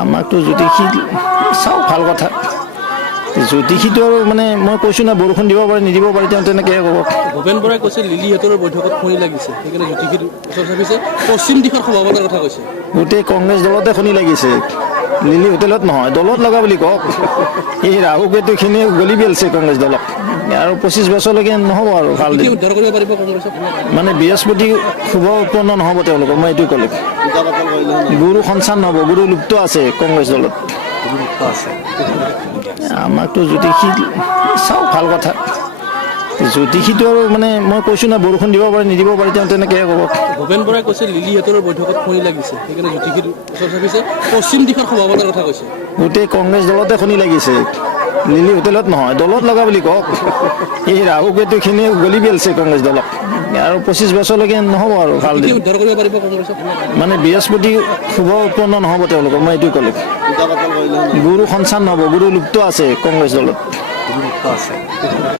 আমাকতো জ্যোতিষী চাওঁ ভাল কথা জ্যোতিষীটো আৰু মানে মই কৈছোঁ না বৰষুণ দিব পাৰে নিদিব পাৰে তেওঁ তেনেকৈ ক'ব ভূপেন বৰাই কৈছে লিলিহঁতৰ বৈঠকত খনি লাগিছে সেইকাৰণে জ্যোতিষীৰ ওচৰ চাপিছে পশ্চিম দিশৰ সভাপতিৰ কথা কৈছে গোটেই কংগ্ৰেছ দলতে খনি লাগিছে লিলি হোটেলত নহয় দলত লগা বুলি কওক এই ৰাহু কেতুখিনি গলি পেলাইছে কংগ্ৰেছ দলক আৰু 25 বছৰলৈকে নহ'ব আৰু ভাল দিন উদ্ধাৰ কৰিব পাৰিব কংগ্ৰেছক মানে বৃহস্পতি শুভ উৎপন্ন নহ'ব তেওঁলোকৰ মই এইটোৱে ক'লো গুৰু সঞ্চান নহ'ব গুৰু লুপ্ত আছে কংগ্ৰেছ দলত আমাকতো জ্যোতিষী চাওঁ ভাল কথা জ্যোতিষীটো আৰু মানে মই কৈছোঁ না বৰষুণ দিব পাৰে নিদিব পাৰে তেওঁ তেনেকৈ ক'ব ভূপেন বৰাই কৈছে লিলিহঁতৰ বৈঠকত খনি লাগিছে সেইকাৰণে জ্যোতিষীৰ ওচৰ চাপিছে পশ্চিম দিশৰ সভাপতিৰ কথা কৈছে গোটেই কংগ্ৰেছ দলতে খনি লাগিছে লিলি হোটেলত নহয় দলত লগা বুলি কওক এই ৰাহু কেতুখিনি গলি পেলাইছে কংগ্ৰেছ দলক আৰু 25 বছৰলৈকে নহ'ব আৰু ভাল দিন উদ্ধাৰ কৰিব পাৰিব কংগ্ৰেছক মানে বৃহস্পতি শুভ উৎপন্ন নহ'ব তেওঁলোকৰ মই এইটোৱে ক'লো গুৰু সঞ্চান নহ'ব গুৰু লুপ্ত আছে কংগ্ৰেছ দলত